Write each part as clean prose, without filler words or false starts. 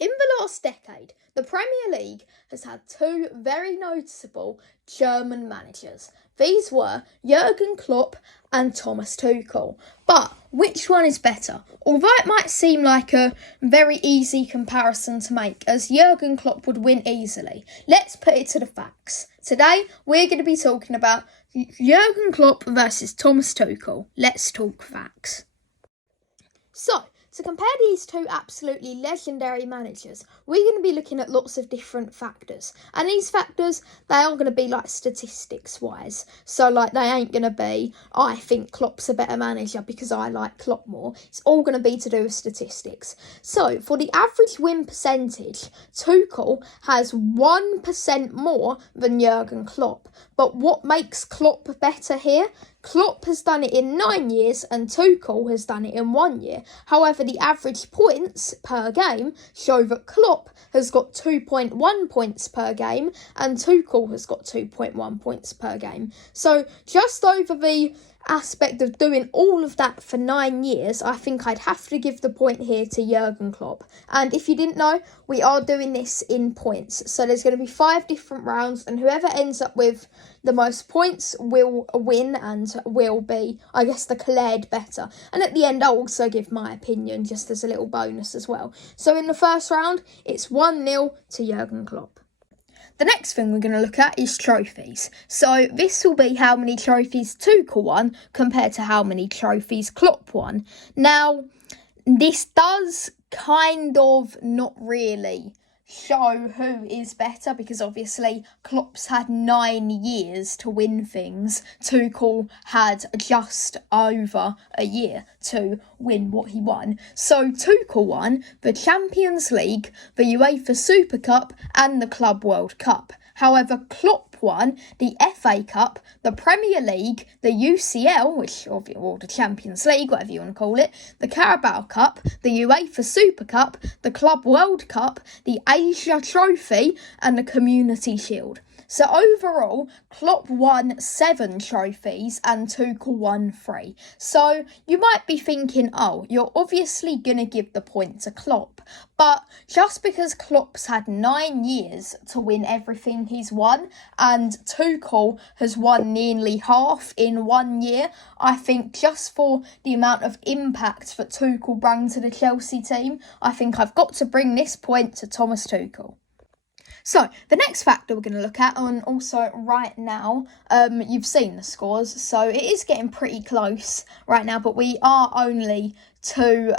In the last decade, the Premier League has had two very noticeable German managers. These were Jurgen Klopp and Thomas Tuchel. But which one is better? Although it might seem like a very easy comparison to make, as Jurgen Klopp would win easily, let's put it to the facts. Today, we're going to be talking about Jurgen Klopp versus Thomas Tuchel. Let's talk facts. So, to compare these two absolutely legendary managers, we're going to be looking at lots of different factors. And these factors, they are going to be like statistics-wise. So like they ain't going to be, I think Klopp's a better manager because I like Klopp more. It's all going to be to do with statistics. So for the average win percentage, Tuchel has 1% more than Jurgen Klopp. But what makes Klopp better here? Klopp has done it in 9 years and Tuchel has done it in 1 year. However, the average points per game show that Klopp has got 2.1 points per game and Tuchel has got 2.1 points per game. So just over the aspect of doing all of that for 9 years, I think I'd have to give the point here to Jurgen Klopp. And if you didn't know, we are doing this in points. So there's going to be 5 different rounds and whoever ends up with the most points will win and will be, I guess, declared better. And at the end, I'll also give my opinion just as a little bonus as well. So in the first round, it's 1-0 to Jurgen Klopp. The next thing we're going to look at is trophies. So this will be how many trophies Tuchel won compared to how many trophies Klopp won. Now, this does kind of not really show who is better because obviously Klopp's had 9 years to win things. Tuchel had just over a year to win what he won. So Tuchel won the Champions League, the UEFA Super Cup and the Club World Cup. However, Klopp won the FA Cup, the Premier League, the UCL, or the Champions League, whatever you want to call it, the Carabao Cup, the UEFA Super Cup, the Club World Cup, the Asia Trophy, and the Community Shield. So overall, Klopp won 7 trophies and Tuchel won 3. So you might be thinking, oh, you're obviously going to give the point to Klopp. But just because Klopp's had 9 years to win everything he's won and Tuchel has won nearly half in 1 year, I think just for the amount of impact that Tuchel brought to the Chelsea team, I think I've got to bring this point to Thomas Tuchel. So, the next factor we're going to look at, and also right now, you've seen the scores, so it is getting pretty close right now, but we are only 2,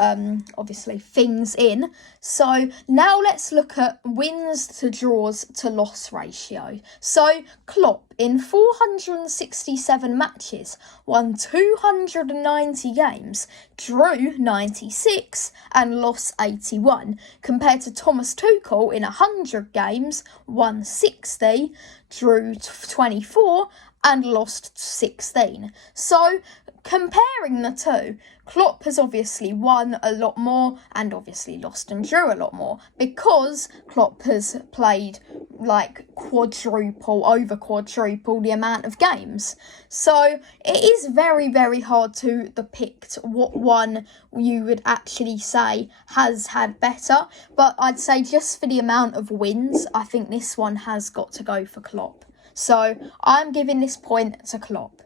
obviously, things in. So, now let's look at wins to draws to loss ratio. So, Klopp, in 467 matches, won 290 games, drew 96 and lost 81, compared to Thomas Tuchel in 100 games, won 60, drew 24 and lost 16. So, comparing the two, Klopp has obviously won a lot more and obviously lost and drew a lot more because Klopp has played like over quadruple the amount of games. So it is very, very hard to depict what one you would actually say has had better. But I'd say just for the amount of wins, I think this one has got to go for Klopp. So I'm giving this point to Klopp.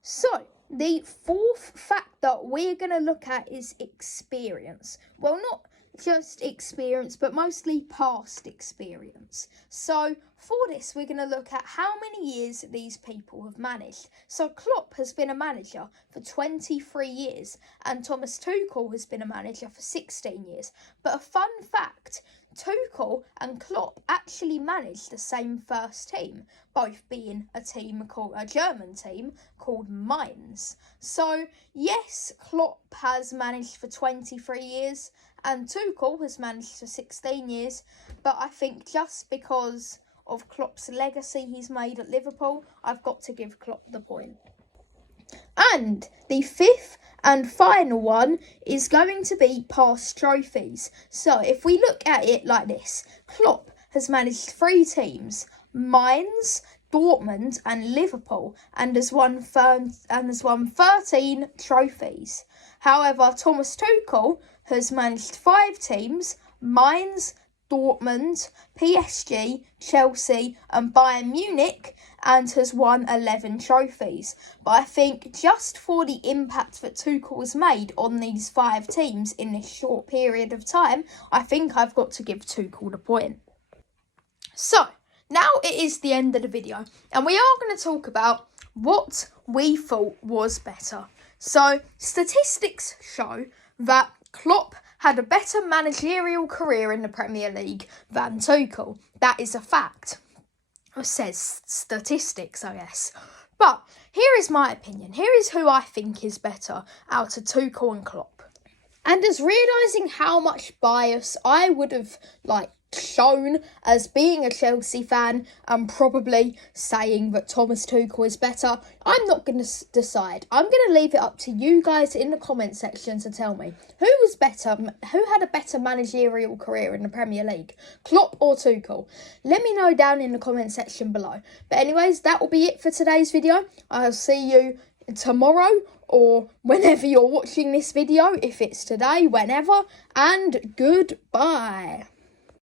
So, the fourth factor we're going to look at is experience. Well, not just experience, but mostly past experience. So, for this, we're going to look at how many years these people have managed. So, Klopp has been a manager for 23 years, and Thomas Tuchel has been a manager for 16 years. But a fun fact, Tuchel and Klopp actually managed the same first team, both being a German team called Mainz. So, yes, Klopp has managed for 23 years and Tuchel has managed for 16 years, but I think just because of Klopp's legacy he's made at Liverpool, I've got to give Klopp the point. And the fifth and final one is going to be past trophies. So if we look at it like this, Klopp has managed 3 teams, Mainz, Dortmund and Liverpool, and has won 13 trophies. However, Thomas Tuchel has managed 5 teams, Mainz, Dortmund, PSG, Chelsea and Bayern Munich and has won 11 trophies. But I think just for the impact that Tuchel has made on these 5 teams in this short period of time, I think I've got to give Tuchel the point. So, now it is the end of the video and we are going to talk about what we thought was better. So, statistics show that Klopp had a better managerial career in the Premier League than Tuchel. That is a fact. It says statistics, I guess. But here is my opinion. Here is who I think is better out of Tuchel and Klopp. And as realising how much bias I would have, shown as being a Chelsea fan and probably saying that Thomas Tuchel is better, I'm not going to decide. I'm going to leave it up to you guys in the comment section to tell me who was better, who had a better managerial career in the Premier League, Klopp or Tuchel. Let me know down in the comment section below. But anyways, that will be it for today's video. I'll see you tomorrow or whenever you're watching this video, if it's today, whenever, and goodbye.